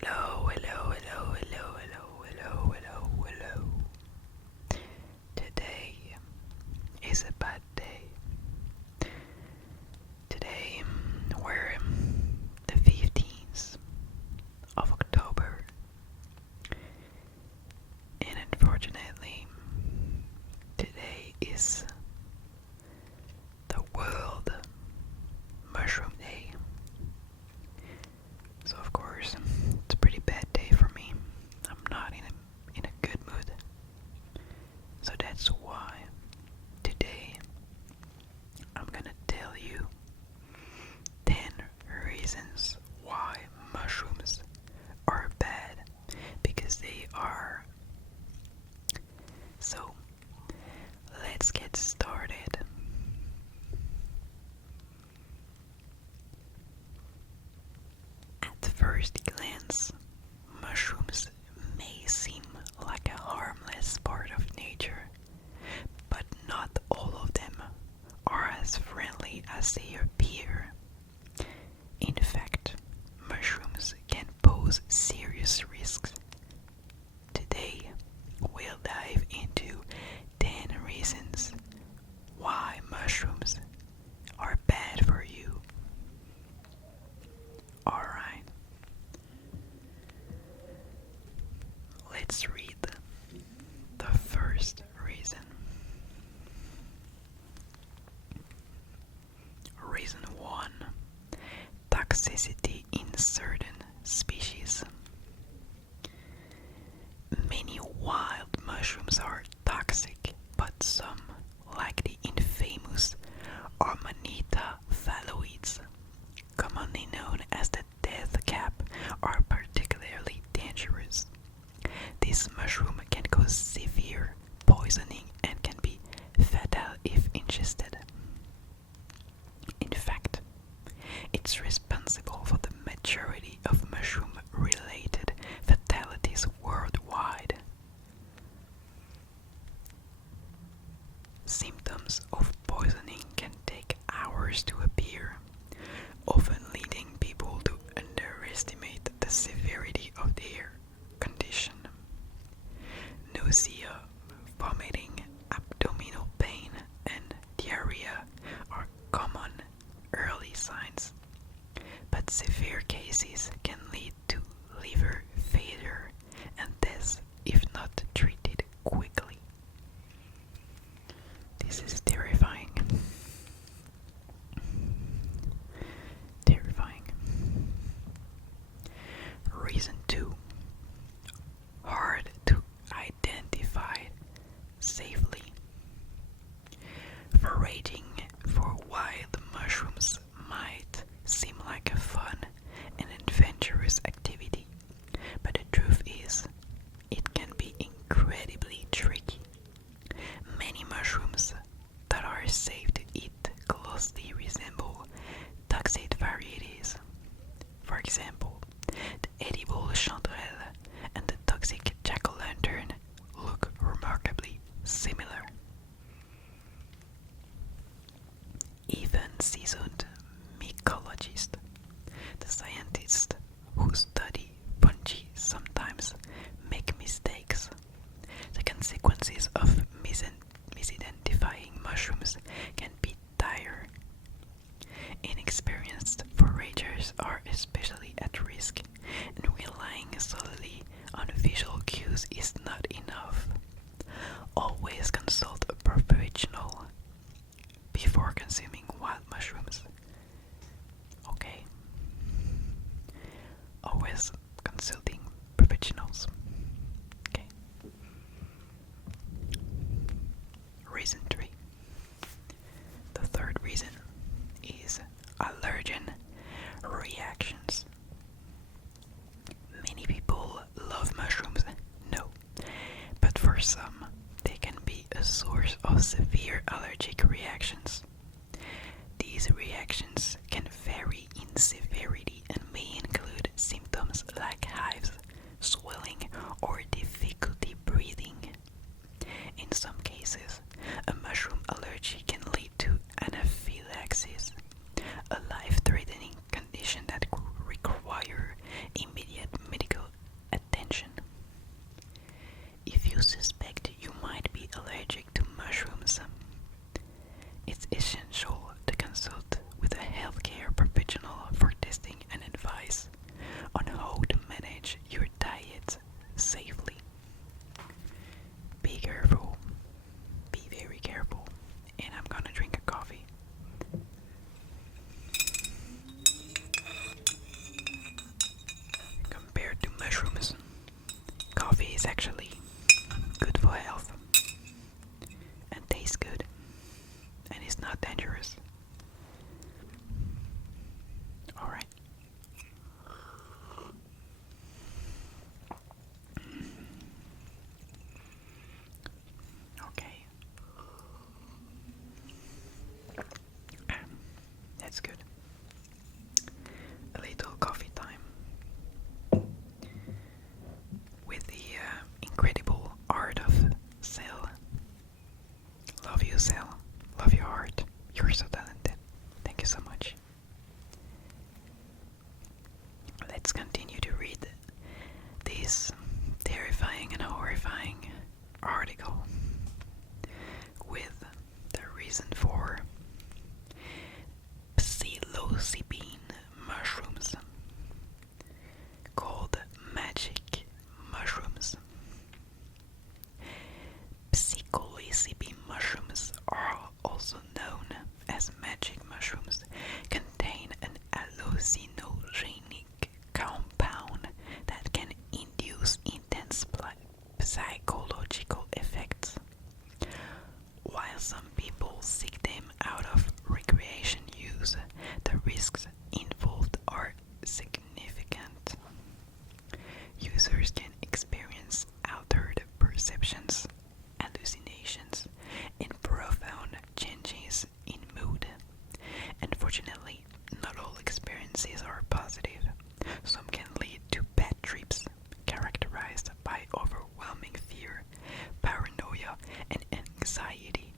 Hello, hello, hello, hello, hello, hello, hello, hello. Today is a bad day. Today we're the 15th of October, and unfortunately, today is the World Mushroom Day. So of course, it's a pretty bad day for me. I'm not in a good mood. So that's why today I'm gonna tell you 10 reasons why mushrooms are bad, because they are. So let's get started. At first glance, mushrooms may seem like a harmless part of nature, but not all of them are as friendly as they appear. In fact, mushrooms can pose serious risks. Today, we'll dive into 10 reasons why mushrooms are bad for you. Alright, let's read the first reason. Reason 1: toxicity in certain species. Many wild mushrooms are toxic, but some, like the infamous Amanita phalloides, commonly known as the death cap, are particularly dangerous. This mushroom can cause severe poisoning and can be fatal if ingested. In fact, it's responsible for the majority of mushroom-related fatalities worldwide. Symptoms of poisoning can take hours to appear, often leading people to underestimate the severity of their condition. Nausea, vomiting, abdominal pain, and diarrhea are common early signs, but severe cases can lead to liver failure and death if not treated quickly. This is terrifying. Terrifying. Reason 2: hard to identify safely. Foraging for wild mushrooms might seem like a fun and adventurous activity, but the truth is, it can be incredibly tricky. Many mushrooms that are safe to eat closely resemble toxic varieties. For example, the edible chanterelle and the toxic jack-o'-lantern look remarkably similar. Even seasoned mycologists, the scientists who study fungi, sometimes make mistakes. The consequences of misidentifying mushrooms can be dire. Inexperienced foragers are especially at risk, and relying solely on visual cues is not enough. Always consult a professional before consuming wild mushrooms. gonna drink a coffee. Compared to mushrooms, coffee is actually good for health and tastes good and is not dangerous. Alright. Okay. That's good. A little coffee time with the incredible art of Ceah. Love you, Ceah. Love your art. You're so talented. Thank you so much. Let's continue to read this terrifying and horrifying article with the reason for psilocybin mushrooms called magic mushrooms. Psilocybin mushrooms are also known as magic mushrooms, contain an hallucinogenic compound that can induce intense psychological effects. While some people seek them out of recreation use, the risks involved are significant. Users can experience altered perceptions, hallucinations, and profound changes in mood. Unfortunately, not all experiences are positive. Some can lead to bad trips characterized by overwhelming fear, paranoia, and anxiety.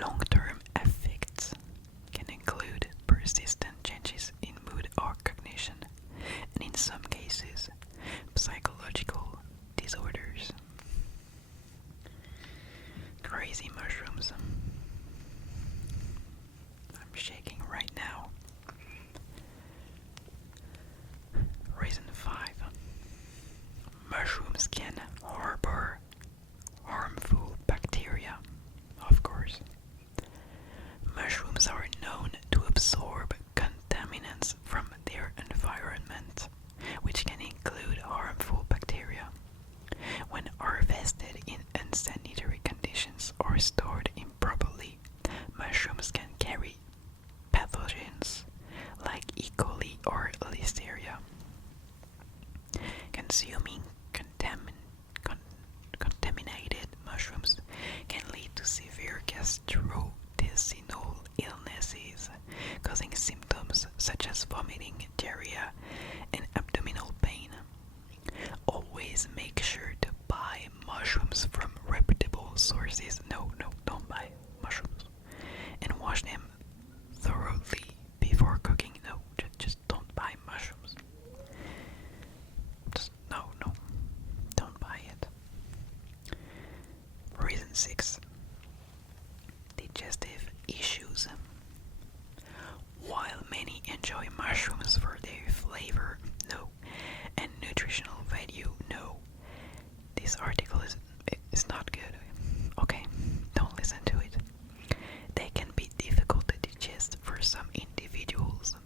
Long-term effects can include persistent changes in mood or cognition, and in some cases, psychological disorders. Crazy mushrooms. I'm shaking right now. Reason 5. Mushrooms can harbor harmful bacteria. Of course. Mushrooms are known to absorb contaminants from their environment, which can include harmful bacteria. When harvested in unsanitary conditions or stored improperly, mushrooms can carry pathogens like E. coli or Listeria. Consuming contaminated mushrooms can lead to severe gastrointestinal illnesses, causing symptoms such as vomiting, diarrhea, and abdominal pain. Always make sure to buy mushrooms from reputable sources. No, don't buy mushrooms. And wash them thoroughly before cooking. No, just don't buy mushrooms. Just no, don't buy it. Reason 6. Digestive issues. While many enjoy mushrooms for their flavor, and nutritional value, this article is not good. Okay, don't listen to it. They can be difficult to digest for some individuals.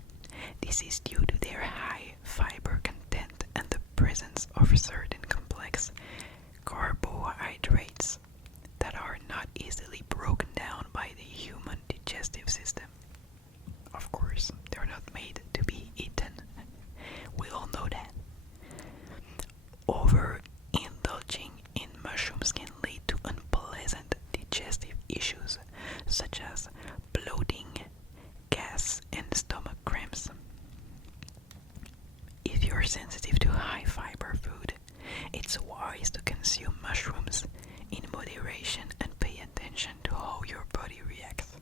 This is due to their high fiber content and the presence of certain complex carbohydrates that are not easily broken down by the human digestive system. Of course, they're not made to be eaten. We all know that. Overindulging in mushrooms can lead to unpleasant digestive issues such as bloating, gas, and stomach cramps. If you're sensitive to high fiber food, it's wise to consume mushrooms in moderation and pay attention to how your body reacts.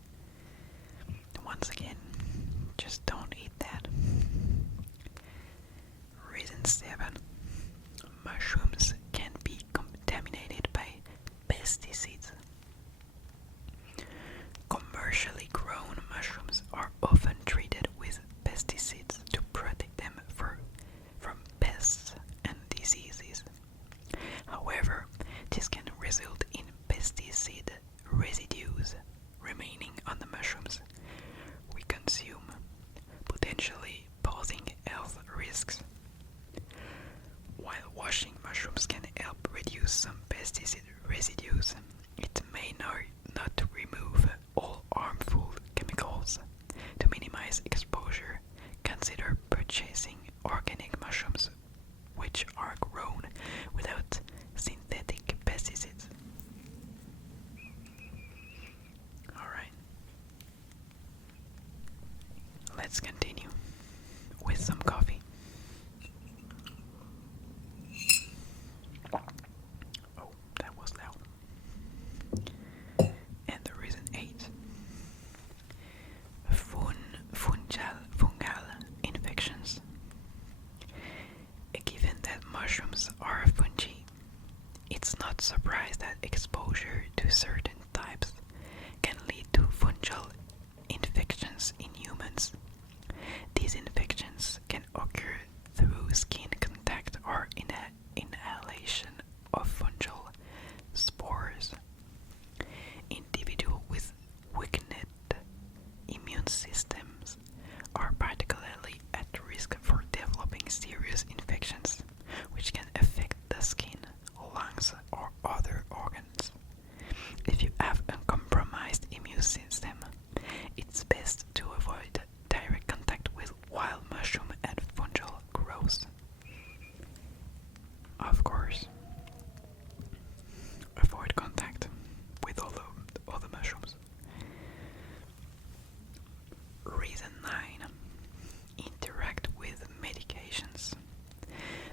let's continue with some coffee. Oh, that was loud. And the reason 8. Fungal infections. Given that mushrooms are fungi, it's not surprised that exposure to certain types can lead to fungal infections in humans. These infections can occur through skin contact or inhalation of fungal spores. Individuals with weakened immune systems are particularly at risk for developing serious infections, which can affect the skin, lungs, or other organs. If you have a compromised immune system, it's best to avoid direct contact with wild mushroom and fungal growth. Of course, avoid contact with all the other mushrooms. Reason 9. Interact with medications.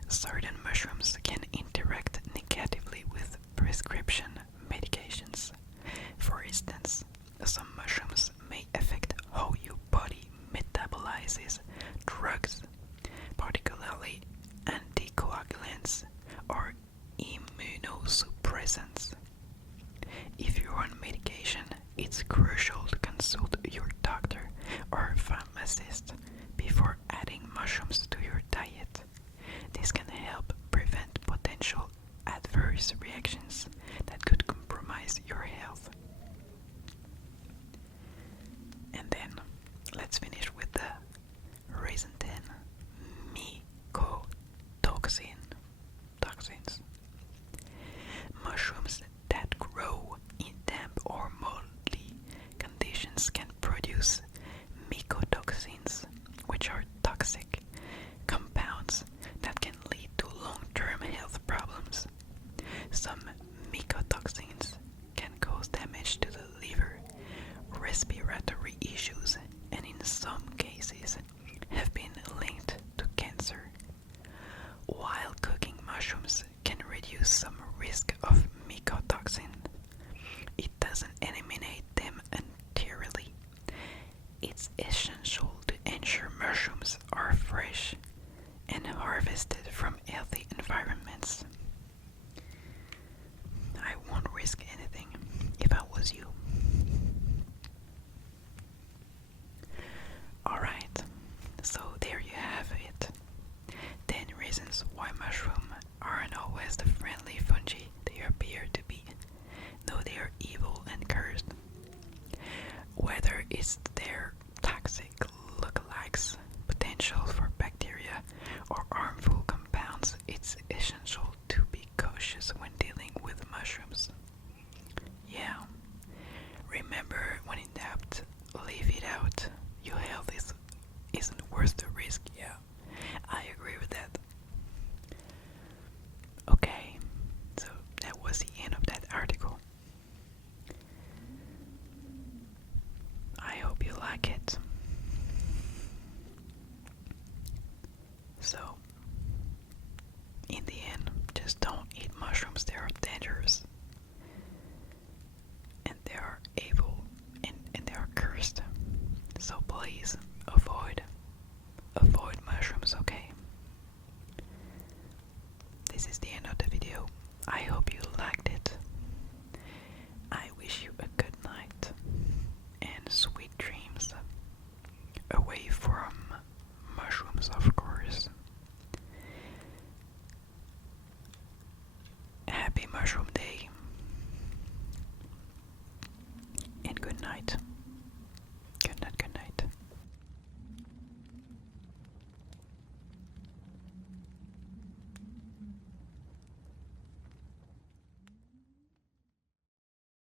Certain mushrooms can interact negatively with prescription medications. For instance, some mushrooms may affect how your body metabolizes drugs, particularly anticoagulants or immunosuppressants. If you're on medication, it's crucial to consult your doctor or pharmacist before adding mushrooms to your diet. This can help prevent potential adverse reactions that could compromise your health. And then, let's finish with the reason 10. Toxins. Mushrooms that grow in damp or moldy conditions can produce mycotoxins, which are toxic compounds that can lead to long-term health problems. Some mycotoxins can cause damage to the liver, respiratory issues, and in some cases have been linked to cancer. While cooking mushrooms can reduce some risk of mycotoxin, it doesn't eliminate them entirely. It's essential to ensure mushrooms are fresh and harvested from healthy environments. I won't risk anything if I was you. Alright, so there you have it. 10 reasons why mushrooms aren't always the friendly fungi they appear to be. No, they are evil and cursed. Whether it's their toxic lookalikes, potential for bacteria, or harmful compounds, it's essential to be cautious when dealing with mushrooms. Yeah, remember, when in doubt, leave it out. Your health isn't worth the risk. Yeah, I agree with that. Okay, so that was the end of that article. I hope you like it. So, in the end, just don't eat mushrooms. They are dangerous. And they are evil. And they are cursed. So please, avoid mushrooms, okay? This is the end of the video. I hope you liked it. I wish you a good night and sweet dreams away from mushrooms, of course. Happy Mushroom Day and good night.